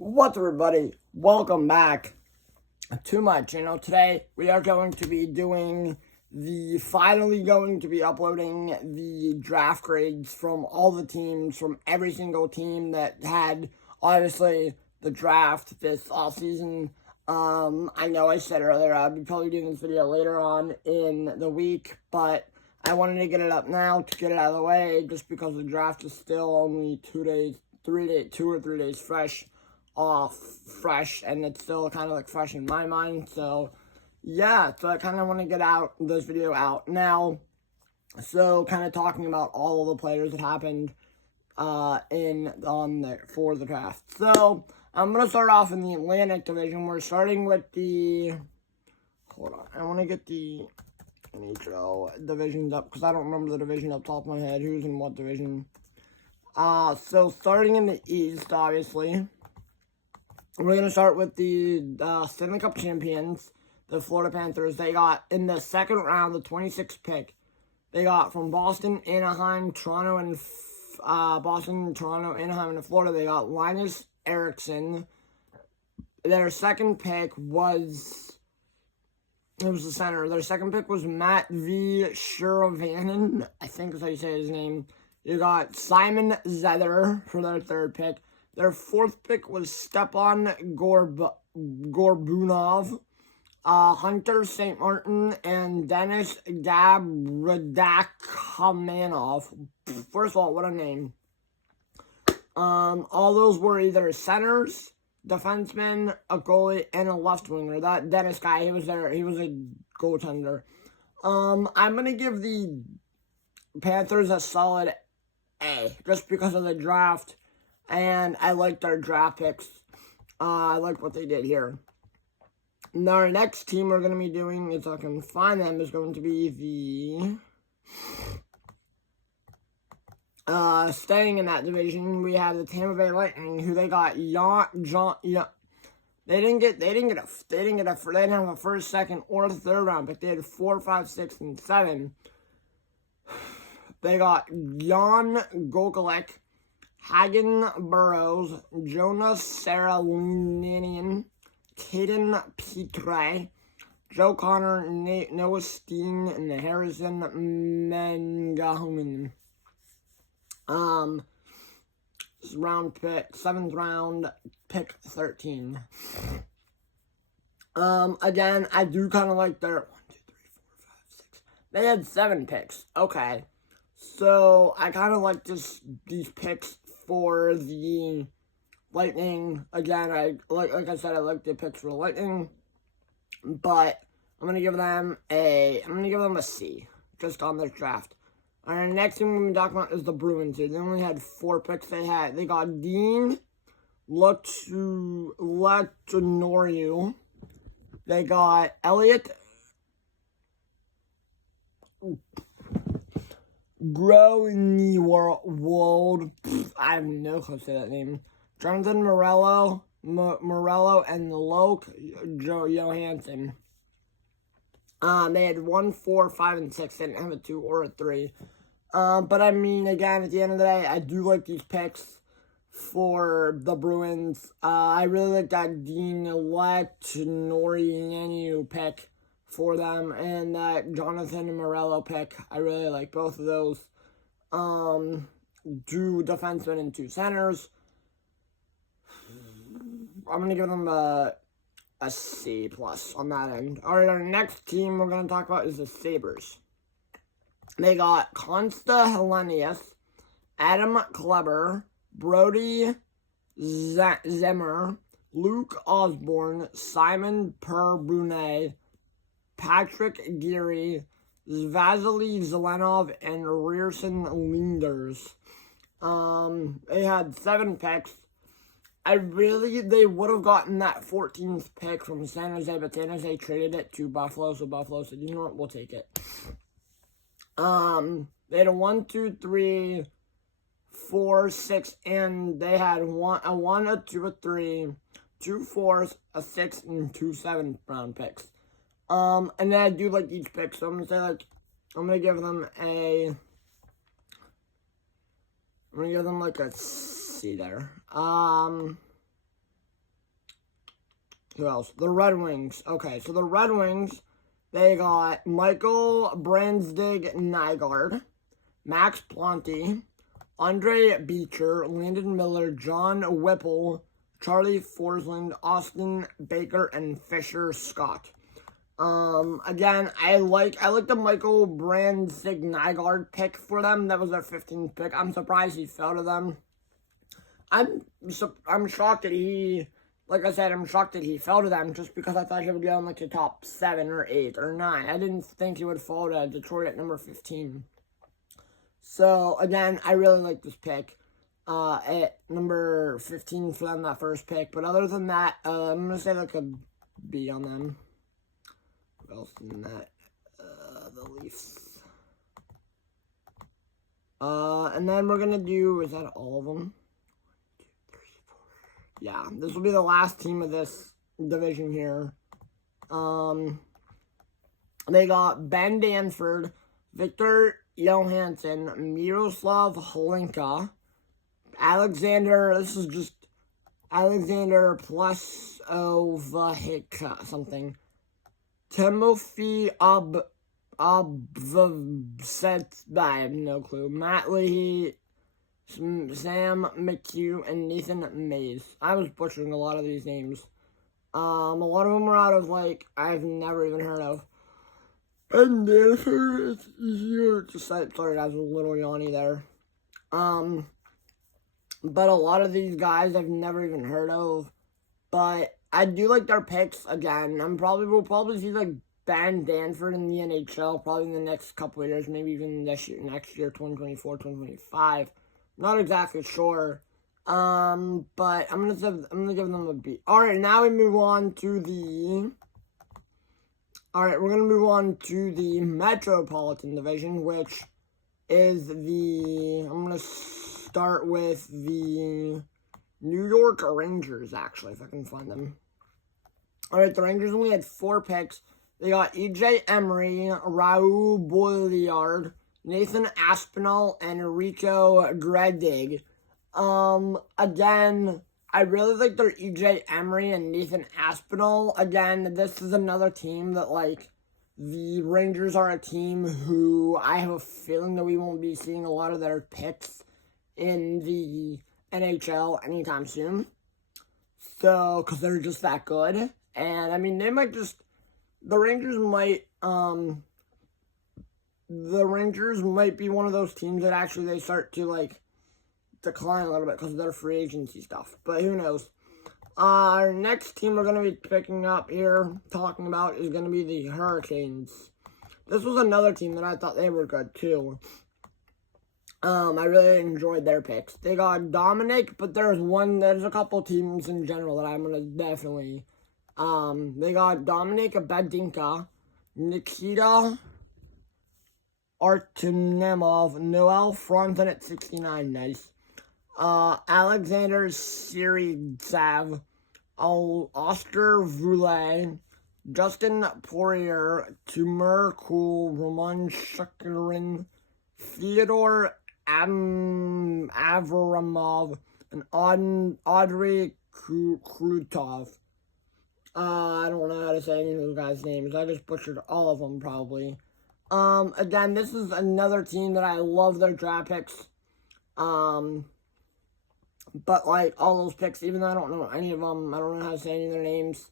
What's up, everybody? Welcome back to my channel. Today we are going to be finally going to be uploading the draft grades from all the teams, from every single team that had obviously the draft this offseason. I know I said earlier I'd be probably doing this video later on in the week, but I wanted to get it up now to get it out of the way, just because the draft is still only 2 or 3 days fresh, and it's still kind of like fresh in my mind. So yeah, so I kind of want to get this video out now. So kind of talking about all of the players that happened for the draft. So I'm gonna start off in the Atlantic Division. We're starting with hold on, I want to get the NHL divisions up because I don't remember the division up top of my head. Who's in what division? So starting in the East, obviously, we're going to start with the Stanley Cup champions, the Florida Panthers. They got, in the second round, the 26th pick, they got from Boston, Anaheim, Toronto, and Anaheim, and Florida. They got Linus Eriksson. Their second pick was, it was the center. Their second pick was Matt V. Shiravanen, I think is how you say his name. You got Simon Zether for their third pick. Their fourth pick was Stepan Gorbunov, Hunter St. Martin, and Denis Gabradakamanov. First of all, what a name. All those were either centers, defenseman, a goalie, and a left winger. That Dennis guy, he was a goaltender. I'm going to give the Panthers a solid A, just because of the draft. And I like their draft picks. I like what they did here. Now, our next team we're going to be doing, if I can find them, is going to be staying in that division. We have the Tampa Bay Lightning, who they got They didn't have a first, second, or third round pick. They had 4, 5, 6, and 7. They got Jan Gokalek, Hagen Burrows, Jonas Saralinian, Caden Petrie, Joe Connor, Noah Steen, and Harrison Mengahumen. Seventh round, pick 13. Again, I do kind of like their 1, 2, 3, 4, 5, 6. They had 7 picks. Okay. So, I kind of like these picks for the Lightning. Again, like I said, I like the picks for the Lightning. But I'm going to give them a C, just on their draft. Our next thing we're going to be talking about is the Bruins here. They only had 4 picks. They got Dean Latinorio. They got Elliot Growniwold. I have no clue to say that name. Jonathan Morello, and Loke Johansson. They had 1, 4, 5, and 6. They didn't have a 2 or a 3. But I mean, again, at the end of the day, I do like these picks for the Bruins. I really like that Dean Latinorio pick for them, and that Jonathan Morello pick. I really like both of those. 2 defensemen and 2 centers. I'm going to give them a C+ on that end. Alright, our next team we're going to talk about is the Sabres. They got Consta Helenius, Adam Kleber, Brody Zemmer, Luke Osborne, Simon Perbrune, Patrick Geary, Vasily Zelenov, and Rierson Linders. They had 7 picks. They would have gotten that 14th pick from San Jose, but San Jose traded it to Buffalo, so Buffalo said, you know what, we'll take it. They had a 1, 2, 3, 4, 6, and they had a 1, a 2, a 3, 2 4s, a 6, and 2 7th round picks. And then I do like each pick, so I'm gonna give them like a C there. Who else? The Red Wings. Okay, so the Red Wings, they got Michael Brandstig Nygaard, Max Plante, Andre Beecher, Landon Miller, John Whipple, Charlie Forsland, Austin Baker, and Fisher Scott. Again, I like the Michael Brandstig Nygaard pick for them. That was their 15th pick. I'm surprised he fell to them. I'm shocked that he, like I said, I'm shocked that he fell to them just because I thought he would go in like the top 7 or 8 or 9. I didn't think he would fall to Detroit at number 15. So, again, I really like this pick at number 15 for them, that first pick. But other than that, I'm going to say like a B on them. What else than that? The Leafs. And then we're going to do, is that all of them? Yeah, this will be the last team of this division here. They got Ben Danford, Victor Johansson, Miroslav Holinka, Alexander, this is just Alexander plus Ovahika, something. Timothy Obvset, I have no clue. Matt Leahy, Sam McHugh, and Nathan Mays. I was butchering a lot of these names. A lot of them were out of, like, I've never even heard of. And Dancer is here. Sorry, I was a little yawny there. But a lot of these guys I've never even heard of. But I do like their picks again. We'll probably see, like, Ben Danford in the NHL probably in the next couple of years, maybe even next year, 2024, 2025. Not exactly sure. But I'm gonna give them a B. Alright, now we move on to the we're gonna move on to the Metropolitan Division, which is I'm gonna start with the New York Rangers, actually, if I can find them. Alright, the Rangers only had 4 picks. They got E.J. Emery, Raul Boilliard, Nathan Aspinall, and Rico Gredig. Again, I really like their E.J. Emery and Nathan Aspinall. Again, this is another team that, like, the Rangers are a team who I have a feeling that we won't be seeing a lot of their picks in the NHL anytime soon. So, because they're just that good. And, I mean, the Rangers might be one of those teams that actually they start to, like, decline a little bit because of their free agency stuff. But who knows? Our next team we're going to be picking up here, talking about, is going to be the Hurricanes. This was another team that I thought they were good, too. I really enjoyed their picks. They got Dominic, but there's a couple teams in general that I'm going to definitely... they got Dominic Badinka, Nikita Artenemov, Noel Fronten at 69, nice. Alexander Syrizov, Oscar Voulay, Justin Poirier, Timur Kul, Roman Shakarin, Theodore Avramov, and Audrey Krutov. I don't know how to say any of those guys' names. I just butchered all of them, probably. Again, this is another team that I love their draft picks. But, like, all those picks, even though I don't know any of them, I don't know how to say any of their names.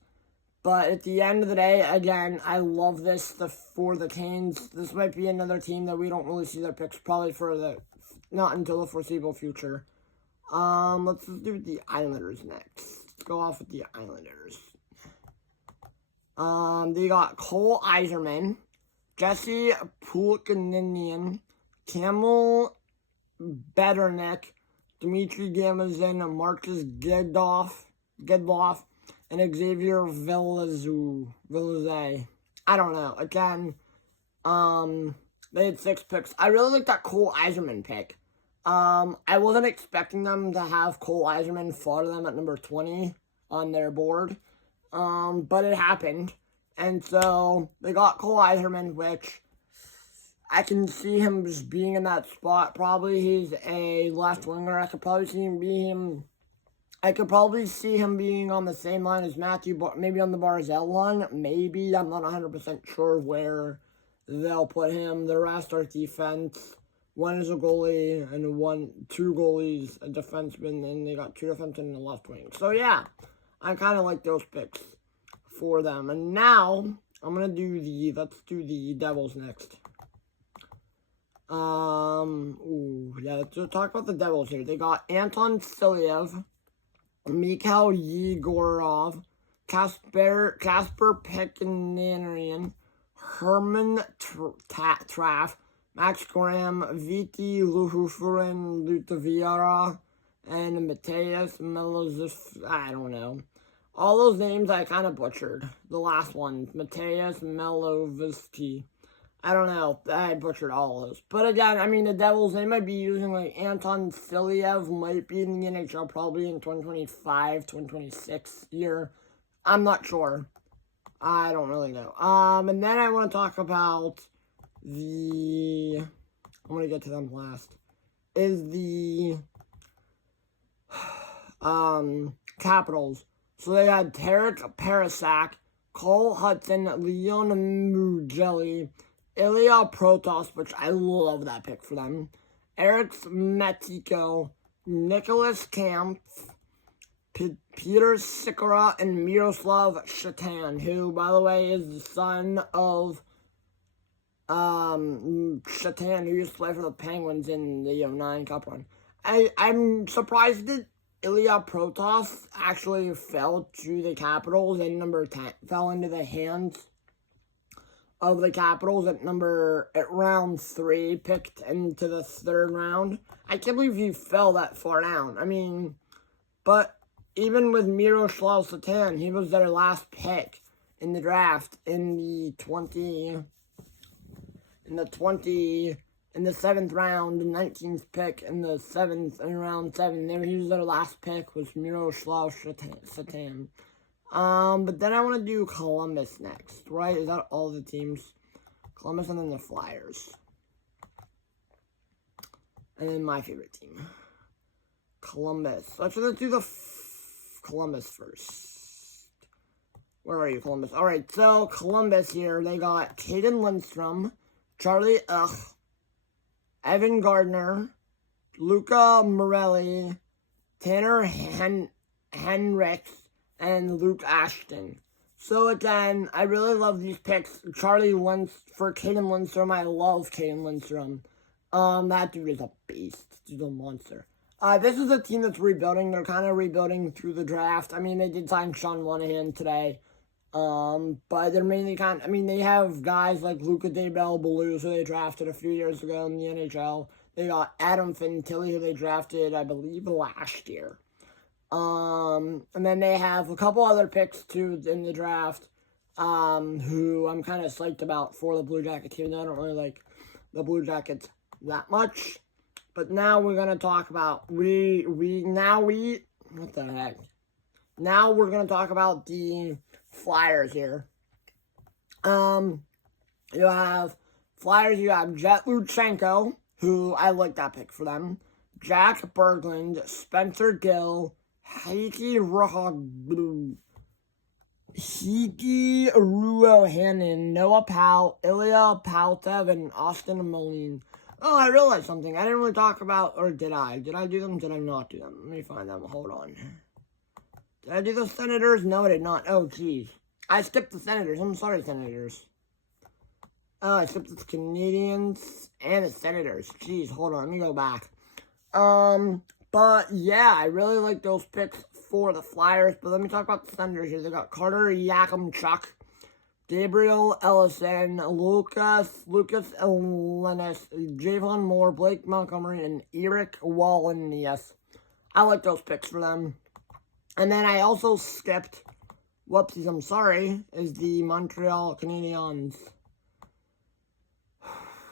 But at the end of the day, again, I love this for the Canes. This might be another team that we don't really see their picks probably not until the foreseeable future. Let's just do the Islanders next. Let's go off with the Islanders. They got Cole Eiserman, Jesse Pulkininian, Camel Betternick, Dmitry Gamazin, Marcus Gedloff, and Xavier Villazay. I don't know. Again, they had 6 picks. I really like that Cole Eiserman pick. I wasn't expecting them to have Cole Eiserman fall to them at number 20 on their board. But it happened. And so they got Cole Eiserman, which I can see him just being in that spot. Probably he's a left winger. I could probably see him I could probably see him being on the same line as Matthew, maybe on the Barzell line. Maybe. I'm not 100% sure where they'll put him. The rest are defense. One is a goalie and two goalies, a defenseman, and they got two defensemen in the left wing. So yeah, I kind of like those picks for them. And now I'm gonna let's do the Devils next. Let's talk about the Devils here. They got Anton Silyev, Mikhail Yegorov, Kasper Pekanarian, Herman Traff, Max Graham, Viti Luhufurin Lutaviera, and Mateus Melozif. I don't know. All those names I kind of butchered. The last one, Mateus Melovisky. I don't know. I butchered all of those. But again, I mean, the Devils, they might be using, like, Anton Silyev might be in the NHL probably in 2025, 2026 year. I'm not sure. I don't really know. And then I want to talk about I'm going to get to them last, is the, Capitals. So they had Tarek Parasak, Cole Hudson, Leon Mugelli, Ilya Protas, which I love that pick for them, Eric Metiko, Nicholas Kampf, Peter Sikora, and Miroslav Shatan, who, by the way, is the son of Shatan, who used to play for the Penguins in the 09 Cup run. I'm surprised that Ilya Protas actually fell to the Capitals and number 10 fell into the hands of the Capitals at round 3, picked into the 3rd round. I can't believe he fell that far down. I mean, but even with Miroslav Satan, he was their last pick in the draft in the 7th round, the 19th pick in the 7th, in round 7. He was their last pick, was Miroslav Satan. But then I want to do Columbus next, right? Is that all the teams? Columbus and then the Flyers. And then my favorite team, Columbus. Let's do the Columbus first. Where are you, Columbus? All right, so Columbus here, they got Caden Lindstrom, Charlie Evan Gardner, Luca Morelli, Tanner Henricks, and Luke Ashton. So again, I really love these picks. For Caden Lindstrom, I love Caden Lindstrom. That dude is a beast. He's a monster. This is a team that's rebuilding. They're kind of rebuilding through the draft. I mean, they did sign Sean Monahan today. But they're mainly they have guys like Luca DeBell-Balou, who they drafted a few years ago in the NHL. They got Adam Fantilli, who they drafted, I believe, last year. And then they have a couple other picks, too, in the draft, who I'm kind of psyched about for the Blue Jackets, even though I don't really like the Blue Jackets that much. But now we're going to talk about, what the heck? Now we're going to talk about the Flyers here. You have Jet Luchenko, who I like that pick for them. Jack Berglund, Spencer Gill, Heikki Ruohanen, Noah Powell, Ilya Paltev, and Austin Moline. Oh, I realized something. I didn't really talk about, or did I? Did I do them? Did I not do them? Let me find them. Hold on. Did I do the Senators? No, I did not. Oh, geez. I skipped the Senators. I'm sorry, Senators. Oh, I skipped the Canadians and the Senators. Jeez, hold on. Let me go back. But yeah, I really like those picks for the Flyers. But let me talk about the Senators here. They got Carter Yakimchuk, Gabriel Ellison, Lucas Elenis, Javon Moore, Blake Montgomery, and Eric Wallenius. I like those picks for them. And then I also skipped, whoopsies, I'm sorry, is the Montreal Canadiens.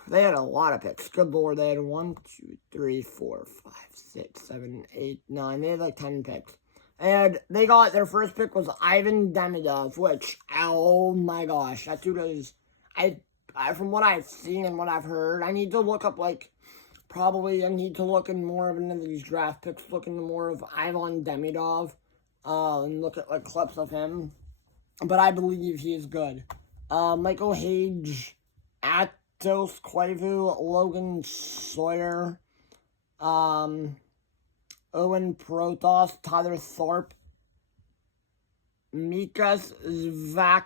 They had a lot of picks. Good lord, they had 1, 2, 3, 4, 5, 6, 7, 8, 9. They had like 10 picks. And they got, their first pick was Ivan Demidov, which, oh my gosh, that dude is, from what I've seen and what I've heard, I need to look up, like, probably I need to look in more of into these draft picks, look into more of Ivan Demidov, and look at like clips of him. But I believe he is good. Michael Hage, Atos Quavu, Logan Sawyer, Owen Protos, Tyler Thorpe, Mikas Vek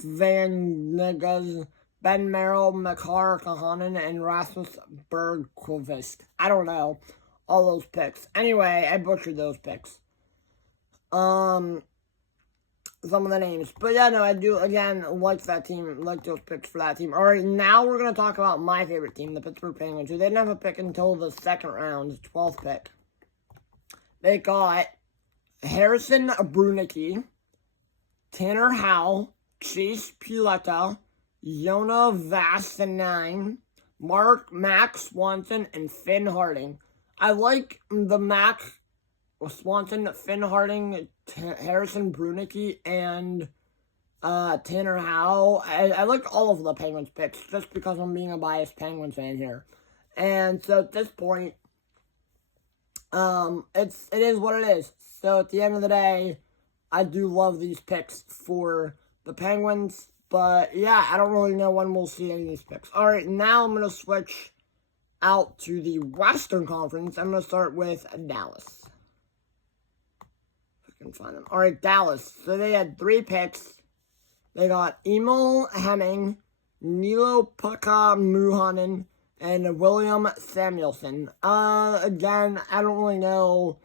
Van Negas, Ben Merrill, Makar Kahanen, and Rasmus Bergqvist. I don't know all those picks. Anyway, I butchered those picks. Some of the names. But yeah, no, I do, again, like that team, like those picks for that team. All right, now we're going to talk about my favorite team, the Pittsburgh Penguins, who they didn't have a pick until the second round, the 12th pick. They got Harrison Brunicky, Tanner Howell, Chase Piletta, Yona Vasanine, Max Swanson, and Finn Harding. I like the Max Swanson, Finn Harding, Harrison Brunicky, and Tanner Howell. I like all of the Penguins picks just because I'm being a biased Penguins fan here. And so at this point, it is what it is. So at the end of the day, I do love these picks for the Penguins. But yeah, I don't really know when we'll see any of these picks. All right, now I'm going to switch out to the Western Conference. I'm going to start with Dallas. If I can find them. All right, Dallas. So they had 3 picks. They got Emil Hemming, Nilo Muhanen, and William Samuelson. Again, I don't really know.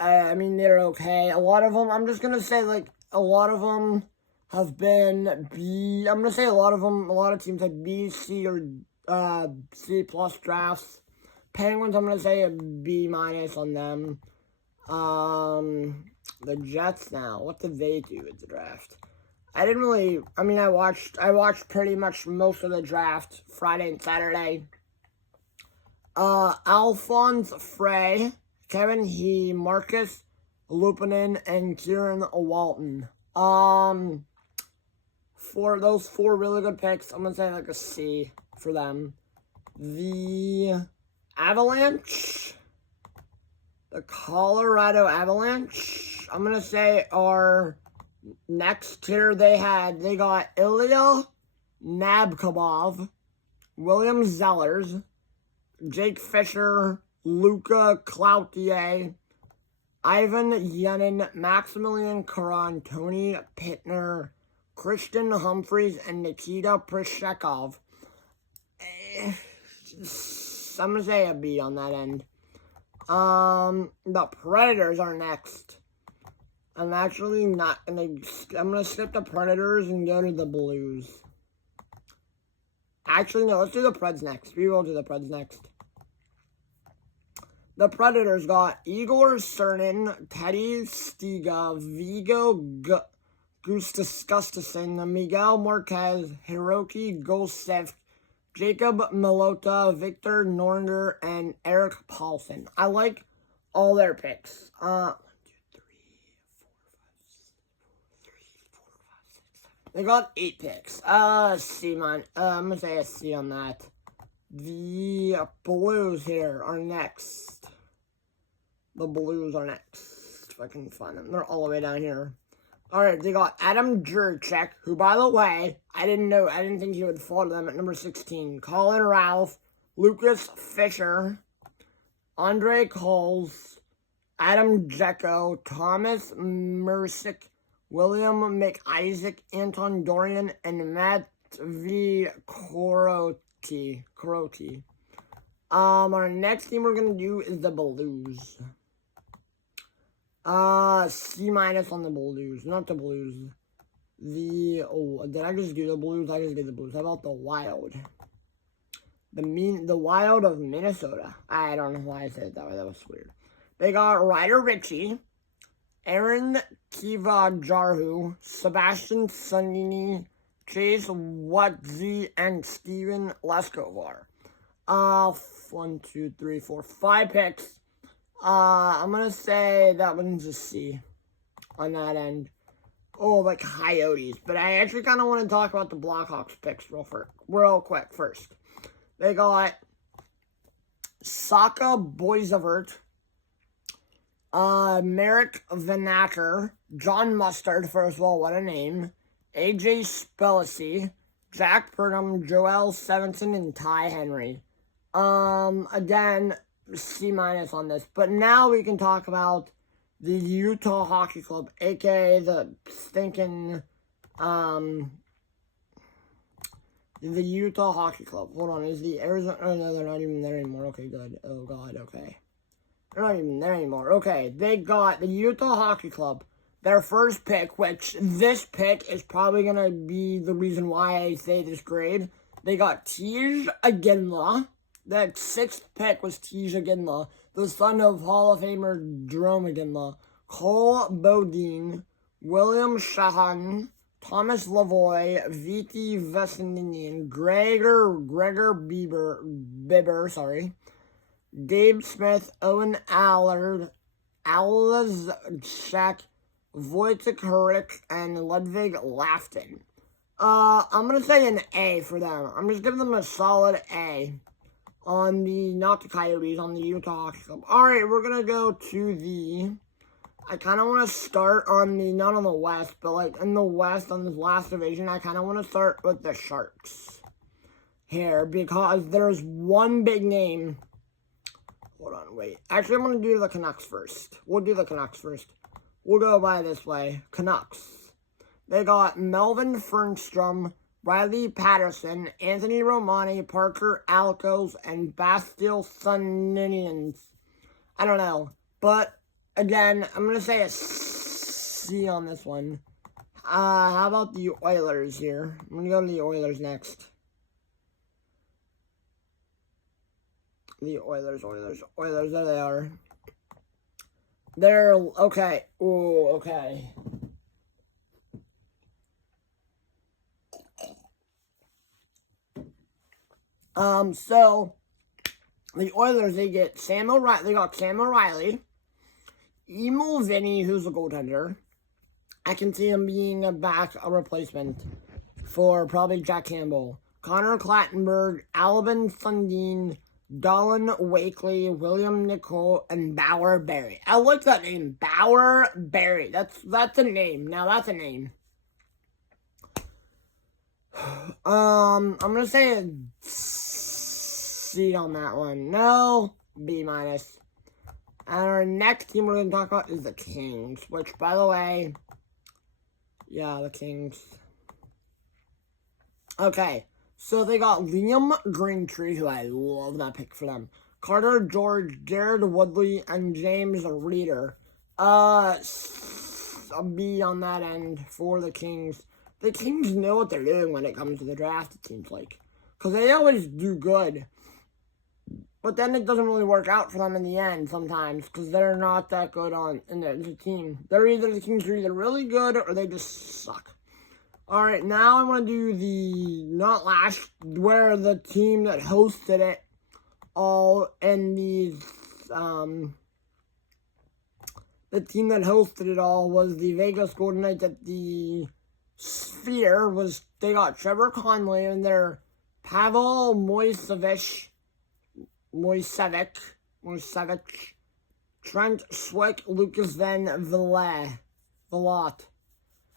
I mean, they're okay. A lot of them, I'm just going to say, like, a lot of them have been B. I'm going to say a lot of teams had B, C, or C plus drafts. Penguins, I'm going to say a B minus on them. The Jets now, what did they do with the draft? I watched pretty much most of the draft Friday and Saturday. Alphonse Frey, Kevin He, Marcus Lupinen, and Kieran Walton. For those 4 really good picks, I'm going to say like a C for them. The Avalanche, the Colorado Avalanche, I'm going to say are next tier. They got Ilya Nabokov, William Zellers, Jake Fisher, Luca Cloutier, Ivan Yenin, Maximilian Caron, Tony Pittner, Christian Humphreys, and Nikita Prishekov. I'm going to say a B on that end. The Predators are next. I'm actually not going to... I'm going to skip the Predators and go to the Blues. Actually, no, let's do the Preds next. We will do the Preds next. The Predators got Igor Cernan, Teddy Stiga, Vigo Gustafsson, Miguel Marquez, Hiroki Gosev, Jacob Milota, Victor Nornder, and Eric Paulson. I like all their picks. 1, 2, 3, 4, 5, 6, 7. They got 8 picks. C, man. I'm going to say a C on that. The Blues here are next. The Blues are next. If I can find them. They're all the way down here. Alright, they got Adam Jurchek, who, by the way, I didn't think he would fall to them at number 16. Colin Ralph, Lucas Fisher, Andre Coles, Adam Jecko, Thomas Mercick, William McIsaac, Anton Dorian, and Matt V. Coroti. Our next team we're going to do is the Blues. C minus on the Blues, not the Blues. Did I just do the Blues? I just did the Blues. How about the Wild? The Wild of Minnesota. I don't know why I said it that way. That was weird. They got Ryder Ritchie, Aaron Kiva-Jarhu, Sebastian Sonini, Chase Wutzi, and Steven Leskovar. 1, 2, 3, 4, 5 picks. I'm going to say that one's a C on that end. Oh, like Coyotes. But I actually kind of want to talk about the Blackhawks picks real quick first. They got Saka Boisevert, Merrick Vanacker, John Mustard, first of all, what a name, AJ Spellacy, Jack Burnham, Joel Stevenson, and Ty Henry. Again, C- on this. But now we can talk about the Utah Hockey Club, aka the stinking, the Utah Hockey Club. Hold on, is the Arizona... Oh, no, they're not even there anymore. Okay, good. Oh, God, okay. They're not even there anymore. Okay, they got the Utah Hockey Club. Their first pick, which this pick is probably going to be the reason why I say this grade. They got Tej Aginla. That sixth pick was Tej Aginla, the son of Hall of Famer Jerome Aginla. Cole Bodine, William Shahan, Thomas Lavoie, Viti Vesninian, Gregor Bibber, Dave Smith, Owen Allard, Alazchek, Wojciech Hurek, and Ludwig Lafton. I'm going to say an A for them. I'm just giving them a solid A on the, not the Coyotes, on the Utah Hockey Club. Alright, we're going to go to the, I kind of want to start on the, not on the West, but like in the West, on this last division, I kind of want to start with the Sharks here, because there's one big name. Hold on, wait. Actually, I'm going to do the Canucks first. We'll do the Canucks first. We'll go by this way. Canucks. They got Melvin Fernstrom, Riley Patterson, Anthony Romani, Parker Alcos, and Bastille Suninians. I don't know. But, again, I'm going to say a C on this one. How about the Oilers here? I'm going to go to the Oilers next. The Oilers, there they are. They're, okay. Ooh, okay. So, the Oilers, they got Sam O'Reilly, Emil Vinny, who's a goaltender. I can see him being a replacement for probably Jack Campbell. Connor Clattenburg, Albin Sundin, Dolan Wakely, William Nicole, and Bauer Berry. I like that name, Bauer Berry. That's a name. Now that's a name. I'm gonna say a C on that one. No, B-. And our next team we're gonna talk about is the Kings, which, by the way, yeah, the Kings. Okay. So they got Liam Greentree, who I love that pick for them. Carter George, Jared Woodley, and James Reeder. A B on that end for the Kings. The Kings know what they're doing when it comes to the draft, it seems like. Because they always do good. But then it doesn't really work out for them in the end sometimes. Because they're not that good in the team. The Kings are either really good or they just suck. Alright, now I want to do where the team that hosted it all in these, the team that hosted it all was the Vegas Golden Knights at the Sphere. They got Trevor Conley and their Pavel Moisevic, Trent Swick, Lucas Van Villot.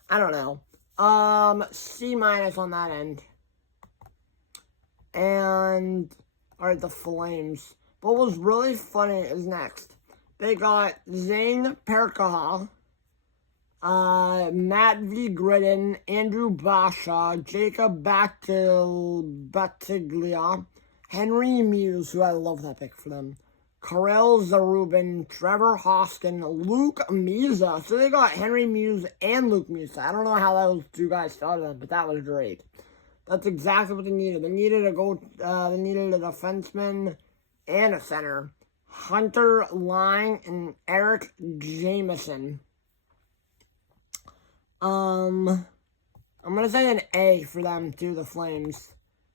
I don't know. C- on that end. And, alright, the Flames. What was really funny is next. They got Zane Perkaha, Matt V. Gridden, Andrew Basha, Jacob Batiglia, Henry Muse, who I love that pick for them, Karel Zarubin, Trevor Hoskin, Luke Misa. So they got Henry Muse and Luke Misa. I don't know how those two guys felt of them, but that was great. That's exactly what they needed. They needed a defenseman and a center. Hunter Line and Eric Jameson. I'm gonna say an A for them too, the Flames,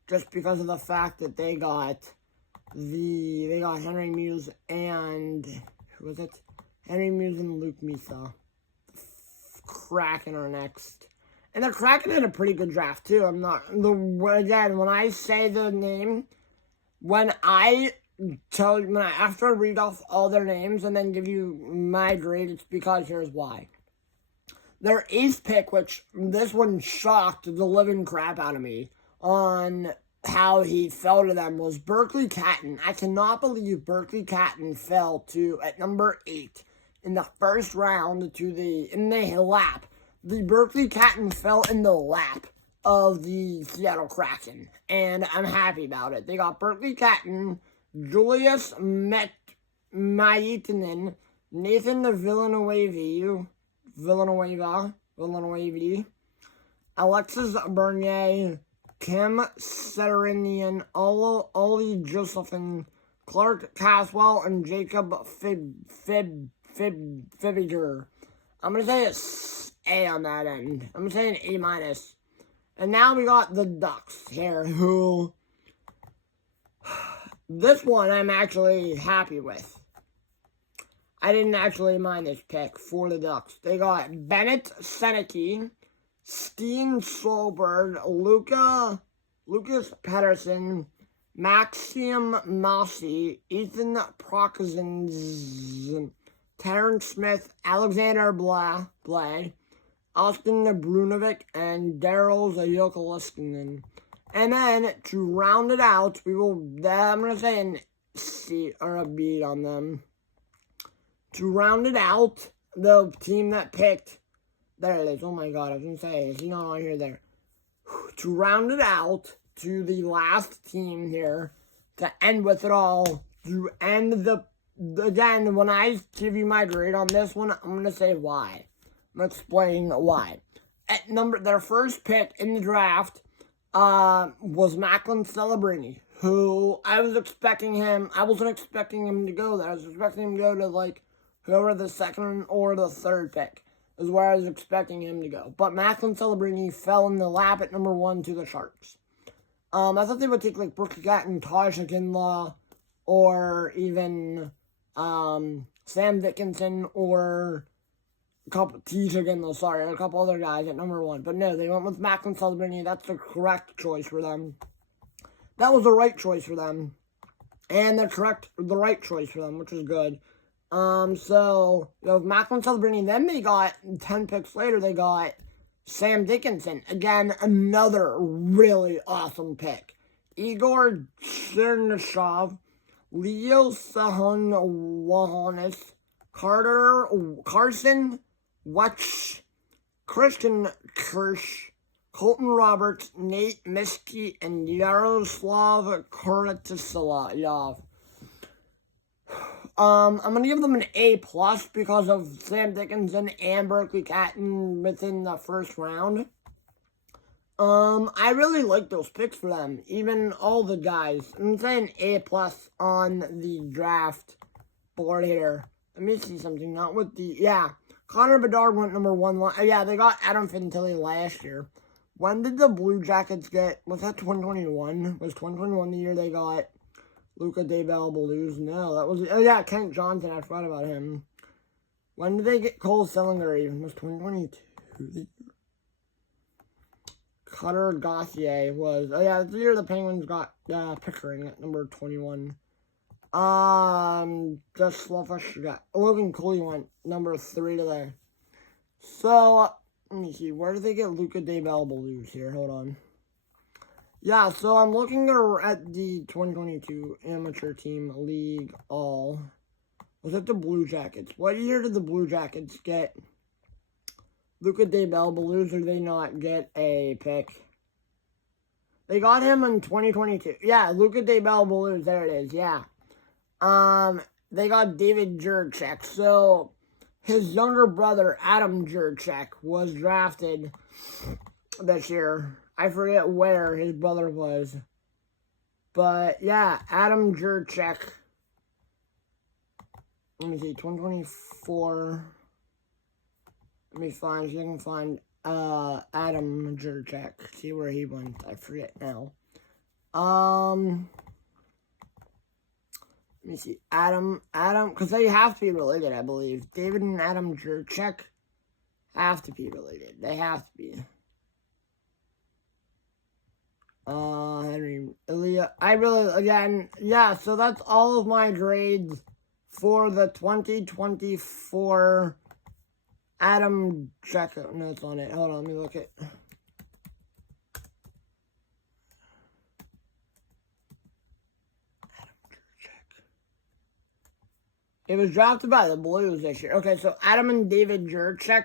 just because of the fact that they got Henry Muse and, who was it? Henry Muse and Luke Misa. Kraken are next. And the Kraken had a pretty good draft, too. Again, when I say the name, after I read off all their names and then give you my grade, it's because here's why. Their ace pick, which this one shocked the living crap out of me on how he fell to them, was Berkeley Catton. I cannot believe Berkeley Catton fell to at number 8 in the first round in the lap. The Berkeley Catton fell in the lap of the Seattle Kraken, and I'm happy about it. They got Berkeley Catton, Julius Maitinen, Nathan Villanueva, Alexis Bernier, Kim Serenian, Ollie Josephine, Clark Caswell, and Jacob Fibiger. I'm going to say it's A on that end. I'm going to say an A minus. And now we got the Ducks here, who this one I'm actually happy with. I didn't actually mind this pick for the Ducks. They got Bennett Seneke, Steen Solberg, Lucas Pedersen, Maxim Mossy, Ethan Prokozins, Terrence Smith, Alexander Blad, Austin Brunovic, and Daryl Zayokoliskinen. And then, to round it out, I'm going to say an C or a B on them. To round it out, the team that picked, there it is, oh my god, I was going to say, is he not on here there? To round it out, to the last team here, to end with it all, to end again, when I give you my grade on this one, I'm going to say why. I'm going to explain why. Their first pick in the draft was Macklin Celebrini, who I wasn't expecting him to go there. I was expecting him to go to, whoever the second or the third pick is where I was expecting him to go. But Macklin Celebrini fell in the lap at number 1 to the Sharks. I thought they would take, Brooke Gatton, Taj McKinlaw, or even Sam Dickinson, or a couple other guys at number 1. But no, they went with Macklin Celebrini. That's the correct choice for them. That was the right choice for them. And the right choice for them, which is good. So, Macklin Celebrini, then they got, 10 picks later, they got Sam Dickinson. Again, another really awesome pick. Igor Chernyshov, Leo Sahon-Wahonis, Carson Wetch, Christian Kirsch, Colton Roberts, Nate Miskey, and Yaroslav Koratislav. I'm going to give them an A+ because of Sam Dickinson and Berkeley Catton within the first round. I really like those picks for them, even all the guys. I'm saying A+ on the draft board here. Let me see something, Connor Bedard went number 1. Yeah, they got Adam Fantilli last year. When did the Blue Jackets was that 2021? Was 2021 the year they got Luca Daybell Blues? No, that was, Kent Johnson, I forgot about him. When did they get Cole Sillinger even? Was 2022? Cutter Gauthier was, it's the year the Penguins got Pickering at number 21. Just Slovash got, Logan Cooley went number 3 today. So, let me see, where did they get Luca Daybell Blues here? Hold on. Yeah, so I'm looking at the 2022 Amateur Team League All. Was it the Blue Jackets? What year did the Blue Jackets get Luca Daybell Blues, or did they not get a pick? They got him in 2022. Yeah, Luca Daybell Blues, there it is, yeah. They got David Juracek. So, his younger brother, Adam Juracek, was drafted this year. I forget where his brother was. But, yeah, Adam Juracek. Let me see, 2024. Let me see if I can find Adam Juracek. See where he went. I forget now. Let me see. Adam, because they have to be related, I believe. David and Adam Juracek have to be related. They have to be. Henry, Ilya. I really, again, yeah, so that's all of my grades for the 2024 Adam Check. No, it's on it. Hold on, let me look at. It was drafted by the Blues this year. Okay, so Adam and David Jurczyk,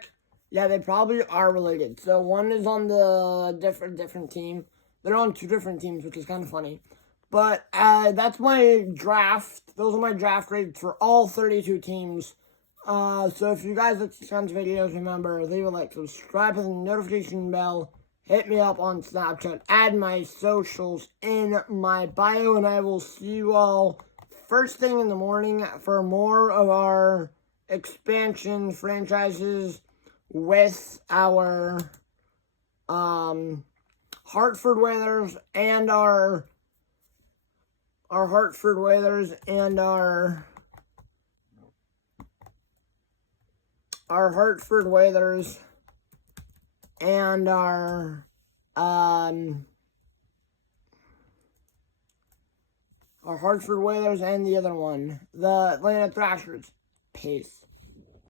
yeah, they probably are related. So one is on the different team. They're on two different teams, which is kind of funny. But that's my draft. Those are my draft grades for all 32 teams. So if you guys like these kinds of videos, remember, leave a like, subscribe, hit the notification bell, hit me up on Snapchat, add my socials in my bio, and I will see you all first thing in the morning for more of our expansion franchises with our Hartford Whalers and our Hartford Whalers and our Hartford Whalers and our Hartford Whalers and the other one, the Atlanta Thrashers. Peace.